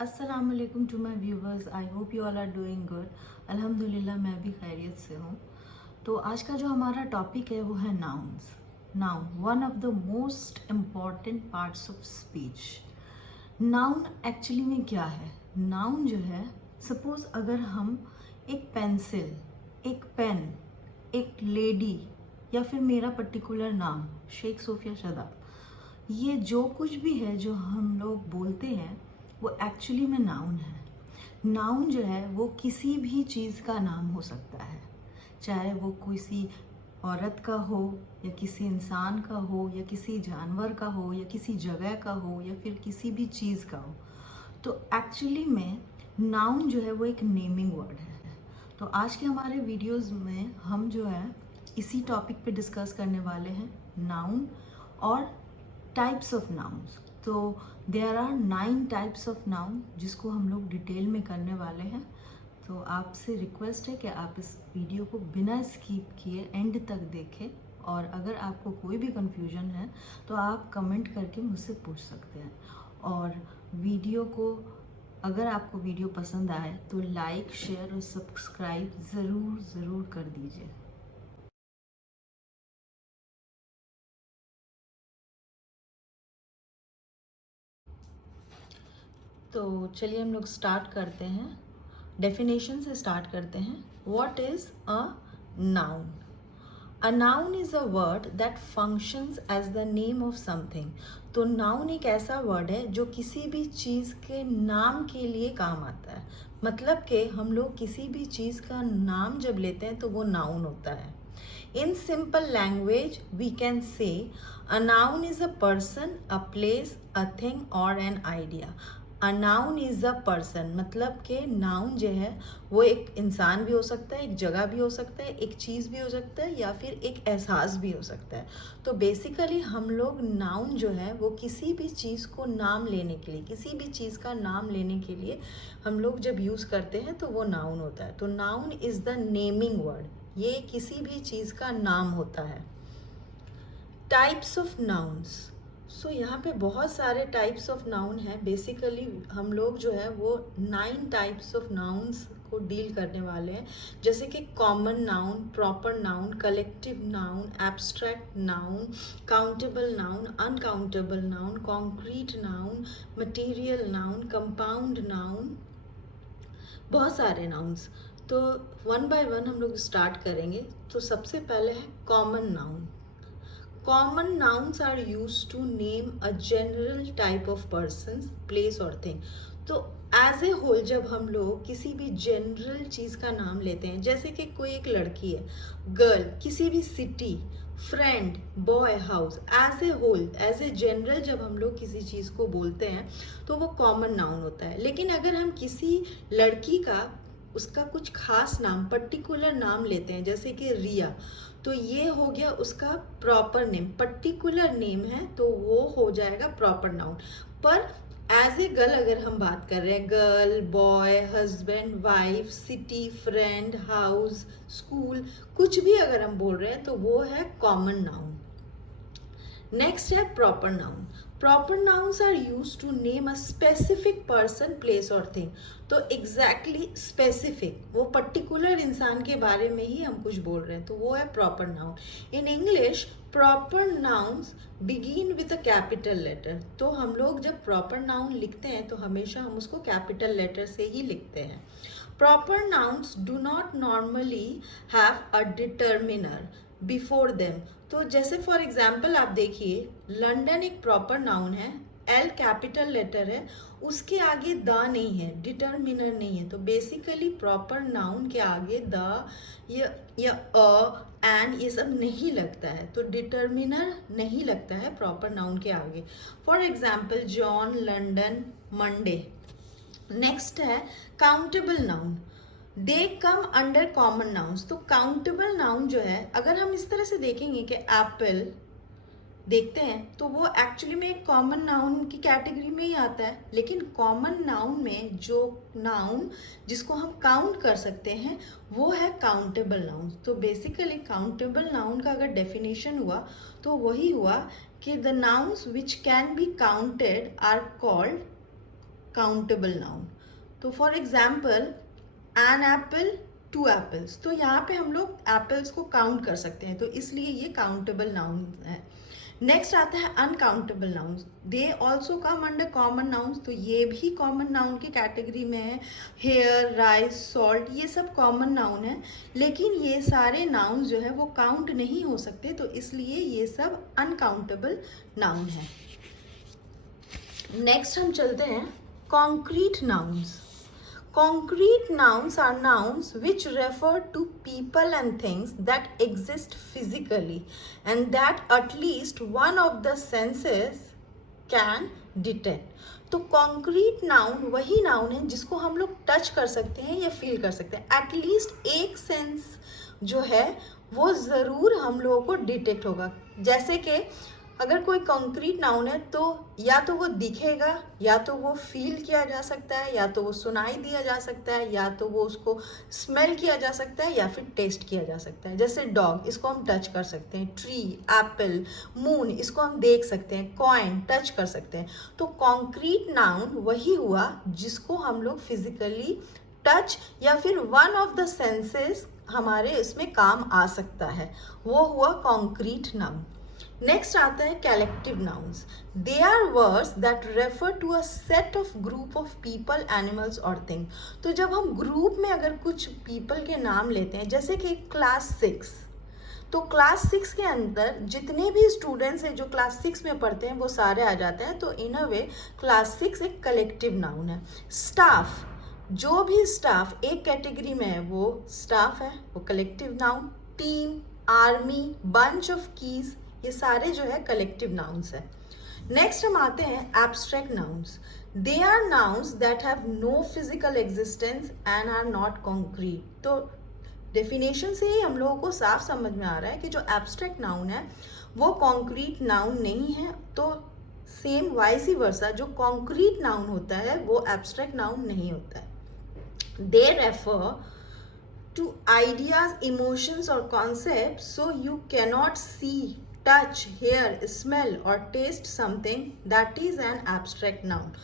अस्सलाम वालेकुम to my viewers. I hope you all are doing good. अल्हम्दुलिल्लाह मैं भी खैरियत से हूँ। तो आज का जो हमारा टॉपिक है वो है nouns. Noun one of the most important parts of speech. Noun actually में क्या है? नाउन जो है, सपोज अगर हम एक पेंसिल, एक पेन, एक लेडी या फिर मेरा पर्टिकुलर नाम शेख सोफिया शदाब, ये जो कुछ भी है जो हम लोग बोलते हैं वो एक्चुअली में नाउन है। नाउन जो है वो किसी भी चीज़ का नाम हो सकता है, चाहे वो किसी औरत का हो या किसी इंसान का हो या किसी जानवर का हो या किसी जगह का हो या फिर किसी भी चीज़ का हो। तो एक्चुअली में नाउन जो है वो एक नेमिंग वर्ड है। तो आज के हमारे वीडियोस में हम जो है इसी टॉपिक पे डिस्कस करने वाले हैं, नाउन और टाइप्स ऑफ नाउन्स। तो there are 9 types of noun जिसको हम लोग डिटेल में करने वाले हैं। तो आपसे रिक्वेस्ट है कि आप इस वीडियो को बिना स्किप किए एंड तक देखें, और अगर आपको कोई भी कंफ्यूजन है तो आप कमेंट करके मुझसे पूछ सकते हैं। और वीडियो को, अगर आपको वीडियो पसंद आए तो लाइक, शेयर और सब्सक्राइब ज़रूर कर दीजिए। तो चलिए हम लोग स्टार्ट करते हैं। डेफिनेशन से स्टार्ट करते हैं। What is a noun? A noun is a word that functions as the name of something. तो नाउन एक ऐसा वर्ड है जो किसी भी चीज़ के नाम के लिए काम आता है। मतलब कि हम लोग किसी भी चीज़ का नाम जब लेते हैं तो वो नाउन होता है। In simple language, we can say a noun is a person, a place, a thing or an idea. A noun is a person, मतलब कि नाउन जो है वो एक इंसान भी हो सकता है, एक जगह भी हो सकता है, एक चीज़ भी हो सकता है या फिर एक एहसास भी हो सकता है। तो बेसिकली हम लोग नाउन जो है वो किसी भी चीज़ को नाम लेने के लिए, किसी भी चीज़ का नाम लेने के लिए हम लोग जब यूज़ करते हैं तो वो नाउन होता है। तो noun is the naming word, ये किसी भी चीज़ का नाम होता है। Types of nouns. सो यहाँ पे बहुत सारे टाइप्स ऑफ नाउन हैं। बेसिकली हम लोग जो है वो 9 टाइप्स ऑफ नाउन्स को डील करने वाले हैं, जैसे कि common noun, proper noun, collective noun, abstract noun, countable noun, uncountable noun, concrete noun, material noun, compound noun, बहुत सारे नाउन्स। तो वन बाय वन हम लोग स्टार्ट करेंगे। तो सबसे पहले है common noun. Common nouns are use to name a general type of person, place और थिंग। तो एज ए होल जब हम लोग किसी भी जनरल चीज़ का नाम लेते हैं, जैसे कि कोई एक लड़की है, गर्ल, किसी भी city, friend, boy, house, as a whole, as a general जब हम लोग किसी चीज़ को बोलते हैं तो वो कॉमन नाउन होता है। लेकिन अगर हम किसी लड़की का, उसका कुछ खास नाम, पर्टिकुलर नाम लेते हैं, जैसे कि रिया, तो ये हो गया उसका प्रॉपर नेम, पर्टिकुलर नेम है तो वो हो जाएगा प्रॉपर नाउन। पर एज ए गर्ल अगर हम बात कर रहे हैं, girl, boy, husband, wife, city, friend, house, school, कुछ भी अगर हम बोल रहे हैं तो वो है कॉमन नाउन। नेक्स्ट है proper noun. Proper nouns are use to name a specific person, place और थिंग। तो एग्जैक्टली स्पेसिफिक, वो पर्टिकुलर इंसान के बारे में ही हम कुछ बोल रहे हैं तो वो है proper noun. In English proper nouns begin with a capital letter. तो हम लोग जब प्रॉपर नाउन लिखते हैं तो हमेशा हम उसको कैपिटल लेटर से ही लिखते हैं। Proper nouns do not normally have a determiner before them. तो जैसे फॉर एग्जाम्पल आप देखिए, लंदन एक प्रॉपर नाउन है, एल कैपिटल लेटर है, उसके आगे द नहीं है, डिटर्मिनर नहीं है। तो बेसिकली प्रॉपर नाउन के आगे द या अ, एंड ये सब नहीं लगता है, तो डिटर्मिनर नहीं लगता है प्रॉपर नाउन के आगे। For example John, London, Monday. Next है काउंटेबल नाउन। दे कम अंडर कॉमन नाउन्स। तो काउंटेबल नाउन जो है, अगर हम इस तरह से देखेंगे कि एप्पल देखते हैं तो वो एक्चुअली में एक कॉमन नाउन की कैटेगरी में ही आता है। लेकिन कॉमन नाउन में जो नाउन जिसको हम काउंट कर सकते हैं वो है काउंटेबल नाउन। तो बेसिकली काउंटेबल नाउन का अगर डेफिनेशन हुआ तो वही हुआ कि the nouns which can be counted are called countable noun. तो for example an apple, 2 apples, तो यहाँ पे हम लोग एप्पल्स को काउंट कर सकते हैं, तो इसलिए ये काउंटेबल नाउन है। नेक्स्ट आता है uncountable nouns, they also come under common nouns, तो ये भी कॉमन नाउन की कैटेगरी में है। हेयर, राइस, सॉल्ट, ये सब कॉमन नाउन है, लेकिन ये सारे नाउन जो है वो काउंट नहीं हो सकते, तो इसलिए ये सब अनकाउंटेबल नाउन है। नेक्स्ट हम चलते हैं concrete nouns. Concrete nouns are nouns which refer to people and things that exist physically and that at least one of the senses can detect. तो concrete noun वही noun है जिसको हम लोग टच कर सकते हैं या फील कर सकते हैं। एटलीस्ट एक सेंस जो है वो ज़रूर हम लोगों को डिटेक्ट होगा। जैसे कि अगर कोई कॉन्क्रीट नाउन है तो या तो वो दिखेगा, या तो वो फील किया जा सकता है, या तो वो सुनाई दिया जा सकता है, या तो वो उसको स्मेल किया जा सकता है, या फिर टेस्ट किया जा सकता है। जैसे डॉग, इसको हम टच कर सकते हैं। ट्री, एप्पल, मून, इसको हम देख सकते हैं। कॉइन टच कर सकते हैं। तो कॉन्क्रीट नाउन वही हुआ जिसको हम लोग फिजिकली टच या फिर वन ऑफ द सेंसेस हमारे इसमें काम आ सकता है, वो हुआ कॉन्क्रीट नाउन। नेक्स्ट आता है collective nouns. They are words that refer to a set of group of people, animals और थिंग। तो जब हम ग्रुप में अगर कुछ पीपल के नाम लेते हैं, जैसे कि क्लास 6, तो क्लास 6 के अंदर जितने भी स्टूडेंट्स हैं जो क्लास 6 में पढ़ते हैं वो सारे आ जाते हैं, तो इन अ वे क्लास 6 एक कलेक्टिव नाउन है। स्टाफ, जो भी स्टाफ एक कैटेगरी में है वो स्टाफ है, वो collective noun. Team, army, bunch of keys, ये सारे जो है कलेक्टिव नाउन्स है। नेक्स्ट हम आते हैं abstract nouns. They are nouns that have no physical existence and are not concrete. तो डेफिनेशन से ही हम लोगों को साफ समझ में आ रहा है कि जो एब्स्ट्रैक्ट नाउन है वो कॉन्क्रीट नाउन नहीं है। तो सेम वाइसी वर्सा, जो कॉन्क्रीट नाउन होता है वो एब्स्ट्रैक्ट नाउन नहीं होता है। They refer to ideas, emotions or concepts, so you cannot see, touch, hear, smell or taste something, that is an abstract noun.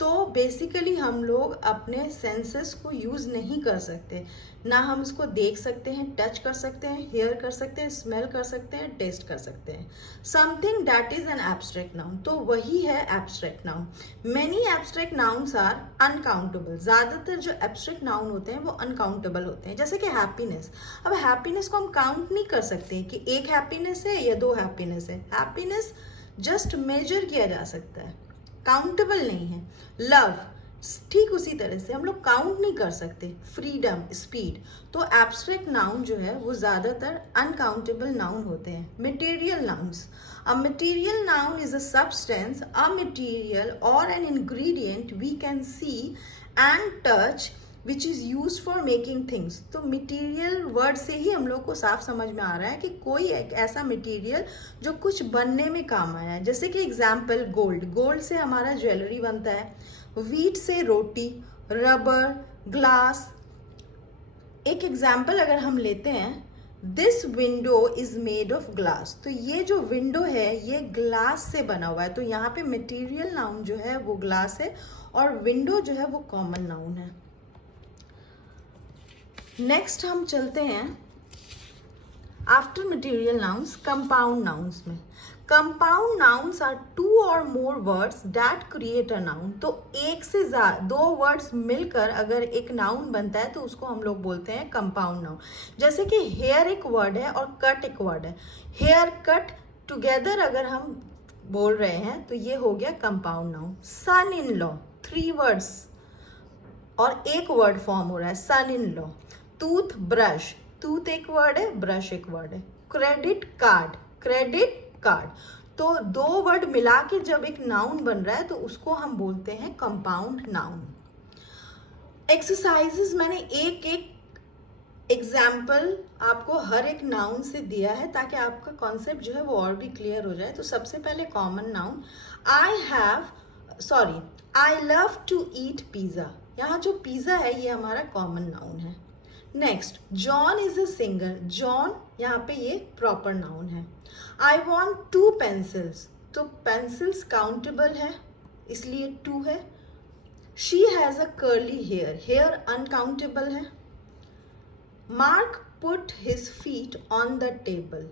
तो बेसिकली हम लोग अपने सेंसेस को यूज़ नहीं कर सकते, ना हम इसको देख सकते हैं, टच कर सकते हैं, हेयर कर सकते हैं, स्मेल कर सकते हैं, टेस्ट कर सकते हैं। Something that is an abstract noun, तो वही है abstract noun. Many abstract nouns are uncountable. ज़्यादातर जो एब्स्ट्रैक्ट नाउन होते हैं वो अनकाउंटेबल होते हैं। जैसे कि हैप्पीनेस, अब हैप्पीनेस को हम काउंट नहीं कर सकते कि एक हैप्पीनेस है या 2 हैप्पीनेस है। हैप्पीनेस जस्ट मेजर किया जा सकता है, काउंटेबल नहीं है। लव, ठीक उसी तरह से हम लोग काउंट नहीं कर सकते। फ्रीडम, स्पीड, तो एब्स्ट्रैक्ट नाउन जो है वो ज़्यादातर अनकाउंटेबल नाउन होते हैं। Material nouns, a material noun is a substance, a material और an ingredient we can see and touch which is use for making things. तो मटेरियल वर्ड से ही हम लोग को साफ समझ में आ रहा है कि कोई एक ऐसा मटेरियल जो कुछ बनने में काम आया है। जैसे कि एग्जाम्पल गोल्ड, गोल्ड से हमारा ज्वेलरी बनता है। व्हीट से रोटी, रबर, ग्लास। एक एग्जाम्पल अगर हम लेते हैं, this window is made of glass, तो ये जो विंडो है ये ग्लास से बना हुआ है। तो यहाँ पे मटेरियल नाउन जो है वो ग्लास है और विंडो जो है वो कॉमन नाउन है। नेक्स्ट हम चलते हैं after material nouns compound nouns में। कंपाउंड नाउन्स आर 2 और more words that create a noun. तो एक से 2 वर्ड्स मिलकर अगर एक नाउन बनता है तो उसको हम लोग बोलते हैं कंपाउंड नाउन। जैसे कि हेयर एक वर्ड है और कट एक वर्ड है। हेयर कट टुगेदर अगर हम बोल रहे हैं तो ये हो गया compound noun. Son in law, 3 words और एक वर्ड फॉर्म हो रहा है, son in law. Tooth brush, tooth एक वर्ड है, ब्रश एक वर्ड है। क्रेडिट कार्ड, क्रेडिट कार्ड, तो 2 वर्ड मिला के जब एक नाउन बन रहा है तो उसको हम बोलते हैं कंपाउंड नाउन। एक्सरसाइजेस मैंने एक एक एग्जाम्पल आपको हर एक नाउन से दिया है ताकि आपका कॉन्सेप्ट जो है वो और भी क्लियर हो जाए। तो सबसे पहले common noun, I love to eat pizza. यहाँ जो पिज्जा है ये हमारा कॉमन नाउन है। Next, John is a singer, John यहाँ पे ये प्रॉपर नाउन है। आई वॉन्ट 2 पेंसिल्स, तो पेंसिल्स काउंटेबल है इसलिए 2 है। She has a curly hair, hair uncountable है। Mark put his feet on the table,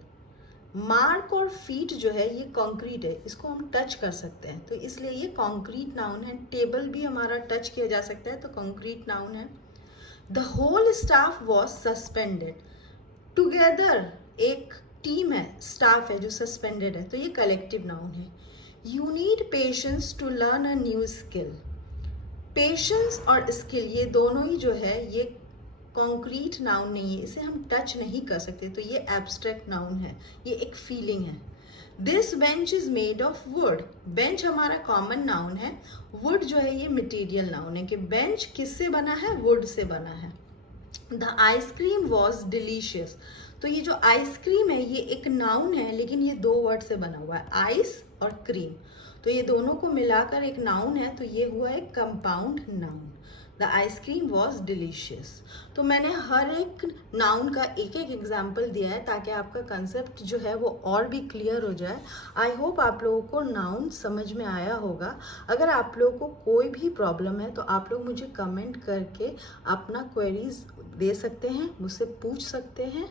Mark और फीट जो है ये कॉन्क्रीट है, इसको हम टच कर सकते हैं, तो इसलिए ये कॉन्क्रीट नाउन है। टेबल भी हमारा टच किया जा सकता है, तो कॉन्क्रीट नाउन है। The whole staff was suspended, together एक टीम है, स्टाफ है जो सस्पेंडेड है, तो ये कलेक्टिव नाउन है। You need patience to learn a new skill, patience और स्किल ये दोनों ही जो है ये कॉन्क्रीट नाउन नहीं है, इसे हम टच नहीं कर सकते, तो ये एब्स्ट्रैक्ट नाउन है, ये एक फीलिंग है। This bench is made of would, bench हमारा कॉमन नाउन है, वुड जो है ये मटेरियल नाउन है कि बेंच किससे बना है, वुड से बना है। द आइसक्रीम वॉज डिलीशियस, तो ये जो आइसक्रीम है ये एक नाउन है, लेकिन ये दो वर्ड से बना हुआ है, आइस और क्रीम, तो ये दोनों को मिलाकर एक नाउन है, तो ये हुआ एक compound noun. The ice cream was delicious. तो मैंने हर एक नाउन का एक एक एग्जाम्पल दिया है ताकि आपका कंसेप्ट जो है वो और भी क्लियर हो जाए। आई होप आप लोगों को नाउन समझ में आया होगा। अगर आप लोगों को कोई भी प्रॉब्लम है तो आप लोग मुझे कमेंट करके अपना क्वेरीज दे सकते हैं, मुझसे पूछ सकते हैं।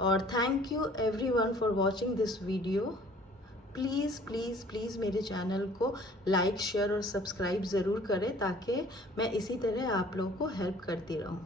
और thank you everyone for watching this video. Please please please मेरे चैनल को लाइक शेयर और सब्सक्राइब ज़रूर करें ताकि मैं इसी तरह आप लोगों को हेल्प करती रहूँ।